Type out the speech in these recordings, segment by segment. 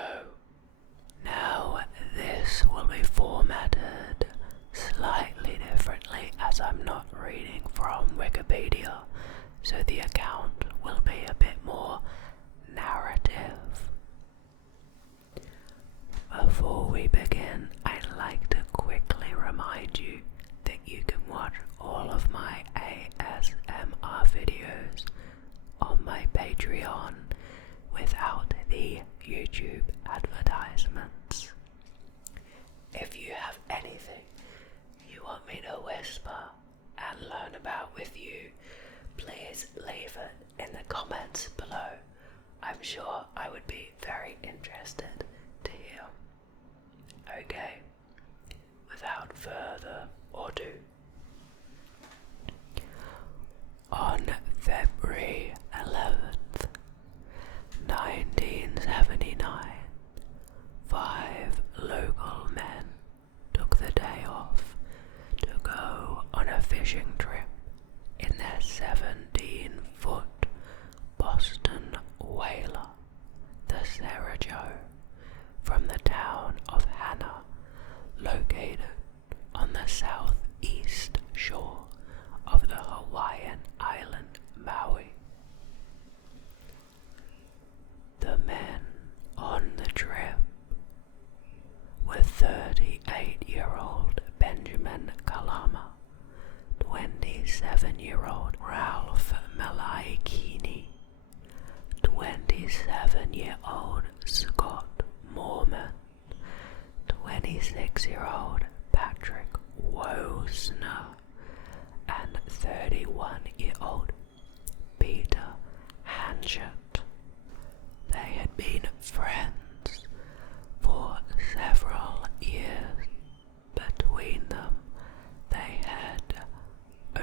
video. Now this will be formatted slightly differently as I'm not reading from Wikipedia, so the account will be a bit more narrative. Before we begin, I'd like to quickly remind you that you can watch all of my ASMR videos on my Patreon without the YouTube advertisements. If you have anything you want me to whisper and learn about with you, please leave it in the comments below. I'm sure I would be very interested to hear. Okay, without further ado. On February 11th, 1979, 5 local men took the day off to go on a fishing trip in their 17-foot Boston whaler, the Sarah Joe, from the town of Hana, located on the southeast shore of the Hawaiian island Maui. The men on the trip were 38-year-old Benjamin Kalama, 27-year-old Ralph Malaikini, 27-year-old Scott Mormon, 26-year-old Patrick Wosner, and 31-year-old Peter Hanchett. They had been friends for several years. Between them, they had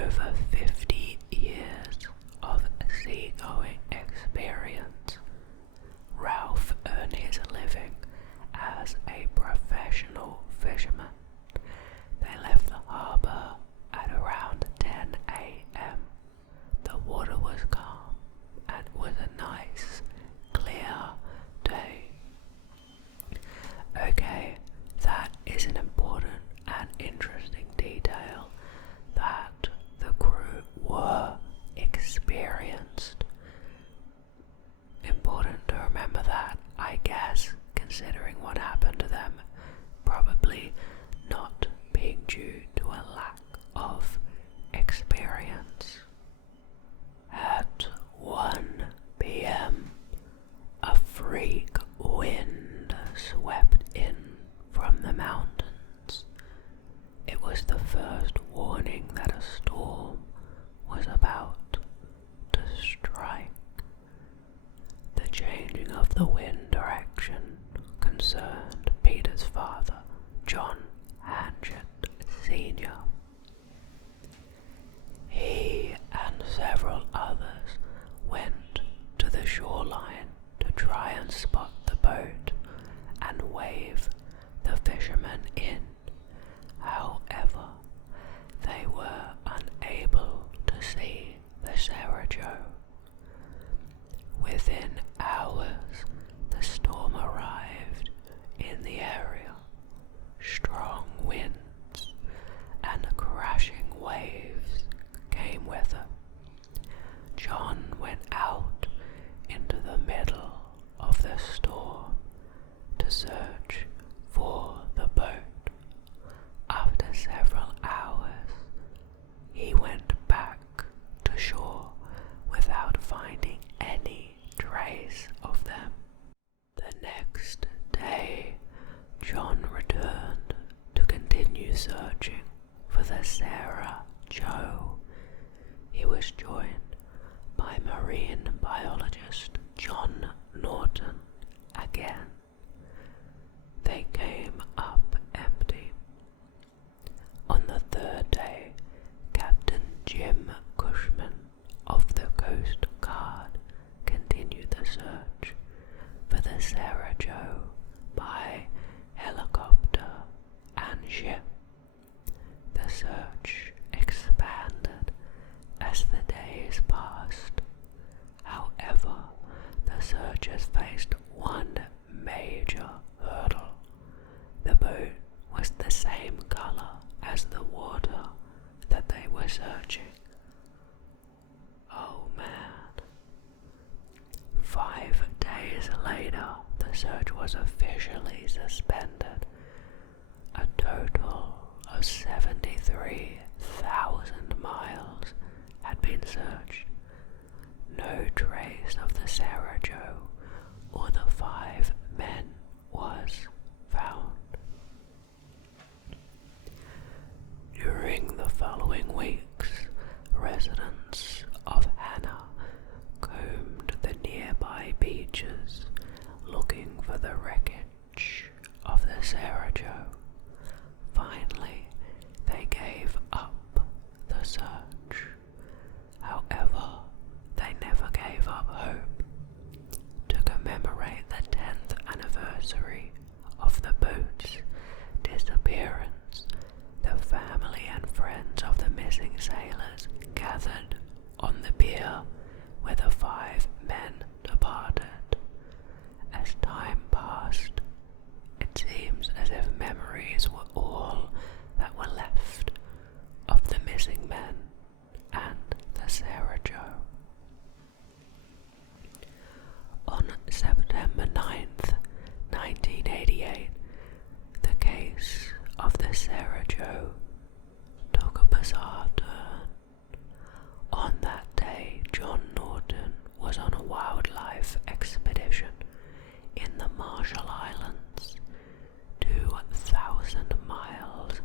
over 50 years of seagoing experience. Ralph earned his living as a professional fisherman. They left the harbour at around 10 a.m. The water was calm and it was a nice, clear day. Okay, that is an important and interesting detail, that the crew were experienced. Important to remember that, I guess, considering what happened to them, probably not being due to a lack of experience. At 1 p.m, a freak wind swept in from the mountains. It was the first warning that a storm was about to strike. The changing of the wind direction concerned Peter's father, John Hanchett Sr. He and several others went to the shoreline to try and spot the boat and wave the fishermen in. However, they were unable to see the Sarah Joe. Within hours, the storm arrived in the area. Strong winds and crashing waves came with it. John went out into the middle of the storm to search for the boat. After several hours, he went back to shore without finding any trace of them. The next day, John returned to continue searching for the Sarah Joe. He was joined by marine biologist John Norton again. They came up empty. On the third day, Captain Jim Cushman of the Coast Guard continued the search for the Sarah Joe by helicopter and ship. The search expanded as the day wreckage was officially suspended, a total of 73,000 miles had been searched. No trace of the Sarah Joe or the 5 men was found. During the following weeks, residents of Hana combed the nearby beaches looking for the wreckage of the Sarah Joe. Finally, they gave up the search. However, they never gave up hope. To commemorate the 10th anniversary of the boat's disappearance, the family and friends of the missing sailors gathered on the pier where the 5 men departed. As time passed, it seems as if memories were all that were left of the missing men and the Sarah Joe. On September 9th, 1988, the case of the Sarah Joe took a bizarre turn. On that day, John Norton was on a wildlife expedition in the Marshall Islands, 2,000 miles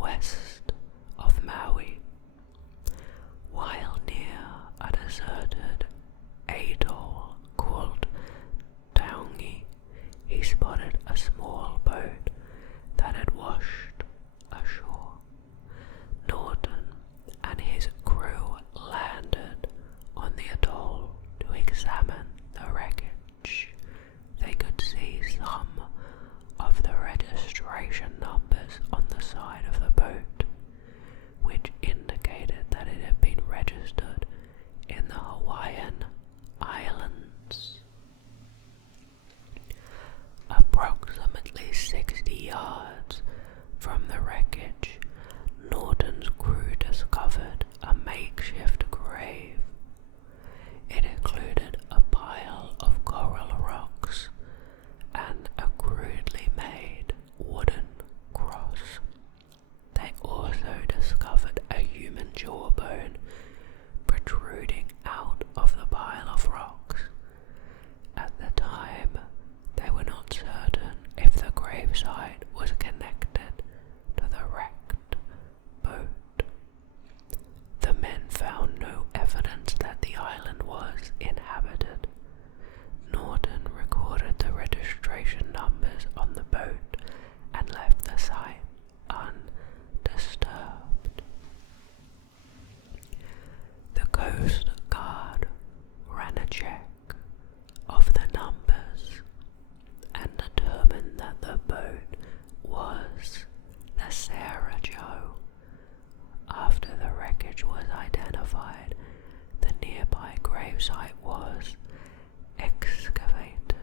west of Maui. While near a deserted atoll called Taongi, he spotted a small boat that had washed ashore. Norton and his crew landed on the atoll to examine the wreckage. They could see some of the registration numbers on the side of the boat, which indicated that it had been registered in the Hawaiian Islands. Approximately 60 yards from the wreckage, Norton's crew discovered a makeshift grave. It included a pile of coral rocks and a crudely made wooden cross. They also discovered a human jawbone protruding out of the pile of rocks. At the time, they were not certain if the gravesite was connected to the wrecked boat. The men found no evidence that the island was inhabited. Norton recorded the registration numbers on the boat and left the site undisturbed. The Coast Guard ran a check of the numbers and determined that the boat was the Sarah Joe. After the wreckage was identified, the nearby gravesite was excavated.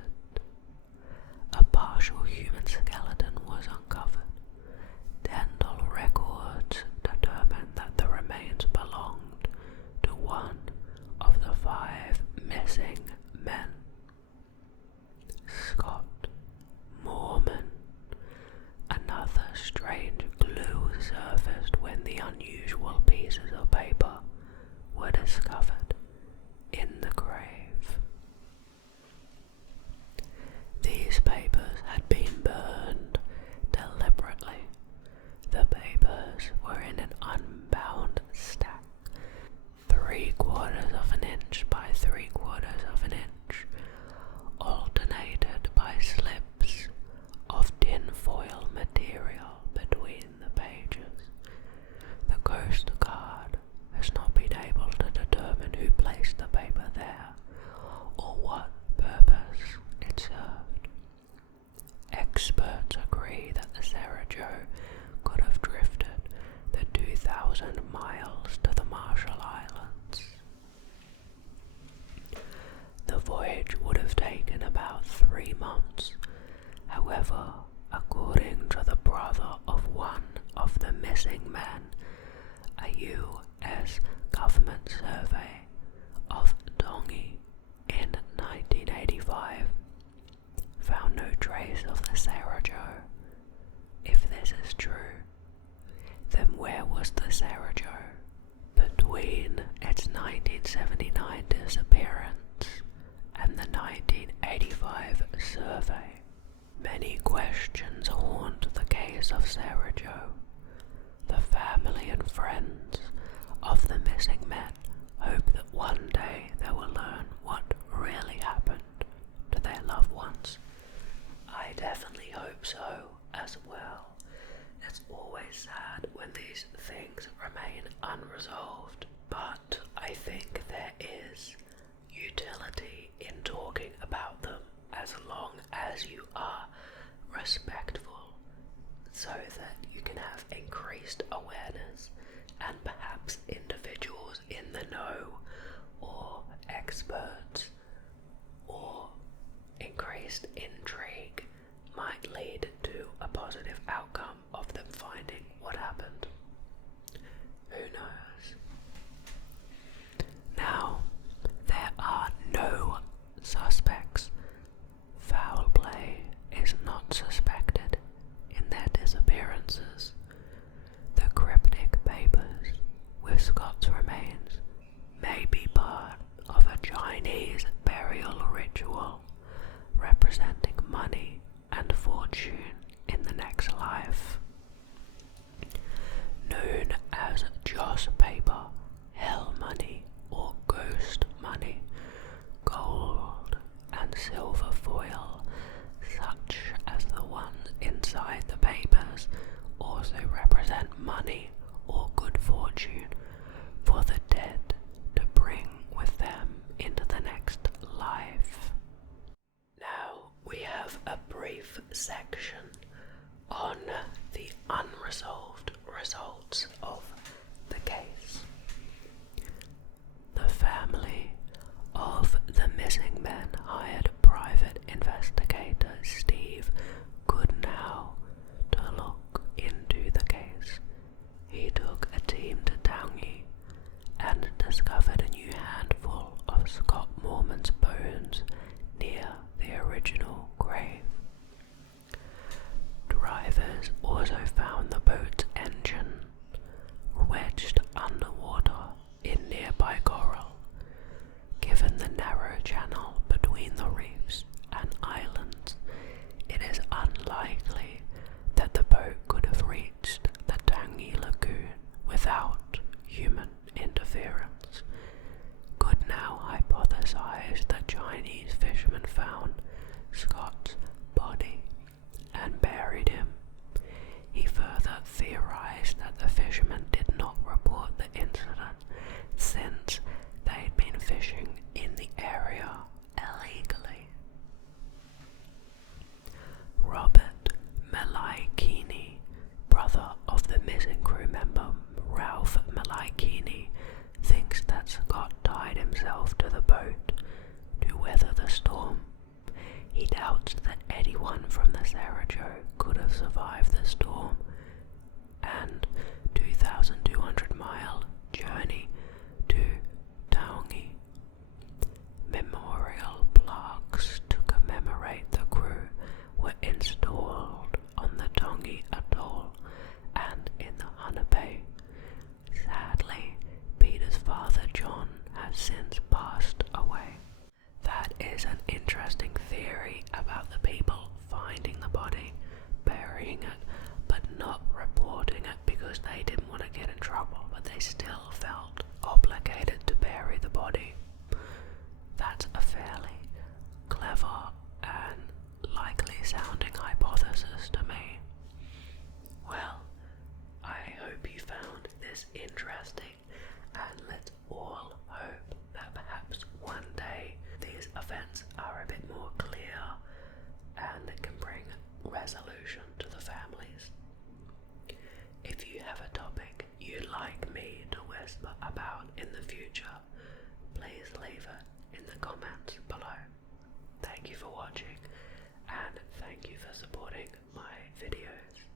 A partial human skeleton was uncovered. Dental records determined that the remains belonged to one of the 5 missing men. Scott Mormon. Another strange clue surfaced when the unusual pieces of paper were discovered in the grave. These papers had been burned deliberately. The papers were in an unbound stack, 3/4 of an inch by 3/4 of an inch, alternated by slips of tinfoil material between the pages. The Coast Guard has not been able to determine who placed the paper there or what purpose it served. Experts agree that the Sarah Joe could have drifted the 2,000 miles to the Marshall Islands. The voyage would have taken about 3 months. However, according to the brother of one of the missing men, a U.S. government survey of Tongi in 1985 found no trace grace of the Sarah Joe? If this is true, then where was the Sarah Joe between its 1979 disappearance and the 1985 survey? Many questions haunt the case of Sarah Joe. The family and friends of the missing men hope that one day they will learn what really happened to their loved ones. I definitely hope so as well. It's always sad when these things remain unresolved, but I think there is utility in talking about them as long as you are respectful, so that you can have increased awareness and perhaps individuals in the know or experts or increased intrigue might lead to a positive outcome of them finding what happened. Who knows? Now, there are no suspects. Foul play is not suspected in their disappearances. The cryptic papers with Scott's remains may be part of a Chinese burial ritual representing money and fortune in the next life. Known as Joss paper, hell money, or ghost money, gold and silver foil, such as the ones inside the papers, also represent money or good fortune for the dead to bring with them into the next life. Now we have a brief section on the unresolved results of the case. The family of the missing men hired private investigator Steve Goodnow to look into the case. He took a team to Taungi and discovered a new handful of Scott Mormon's bones near the original grave. Drivers also found the boat's engine wedged underwater in nearby coral. Given the narrow channel between the reefs and islands, it is unlikely that the boat could have reached the Tangi Lagoon without human interference. Goodnow hypothesized that Chinese fishermen found Scott's body and buried him. He further theorized that the fishermen did not report the incident since they had been fishing in the area illegally. Robert Malaikini, brother of the missing crew member Ralph Malaikini, thinks that Scott tied himself to the boat to weather the storm. He doubts that anyone from the Sarah Joe could have survived the storm and 2,200-mile journey to Taungi. Memorial plaques to commemorate the crew were installed on the Taungi atoll and in the Hana Bay. Sadly, Peter's father John has since passed away. That is an interesting theory about the people finding the body, burying it, but not reporting it because they didn't want to get in trouble, but they still felt obligated to bury the body. That's a fairly clever and likely sounding hypothesis to me. Well, I hope you found this interesting, and let's all hope that perhaps one day these events are a bit more clear and can bring resolution